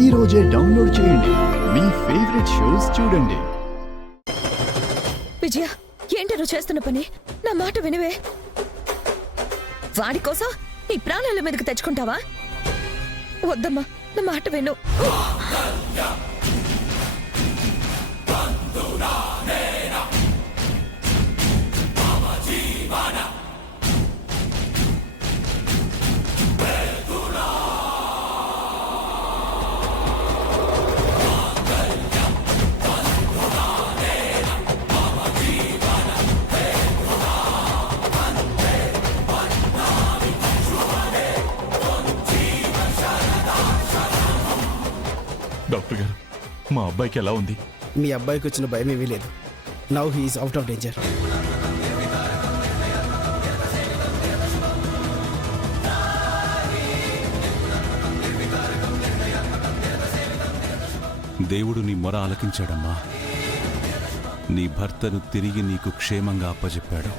ఈ రోజే డౌన్లోడ్ చేయండి. మీ ఫేవరెట్ షోస్ చూడండి. విజయ, ఏంటి నువ్వు చేస్తున్న పని? నా మాట వినవే. వాడి కోసం నీ ప్రాణాల మీదకి తెచ్చుకుంటావా? వద్దమ్మా, నా మాట విను. డాక్టర్ గారు, మా అబ్బాయికి ఎలా ఉంది? మీ అబ్బాయికి వచ్చిన భయం ఏమీ లేదు. Now he's out of danger. దేవుడు నీ మొర ఆలకించాడమ్మా. నీ భర్తను తిరిగి నీకు క్షేమంగా అప్పచెప్పాడు.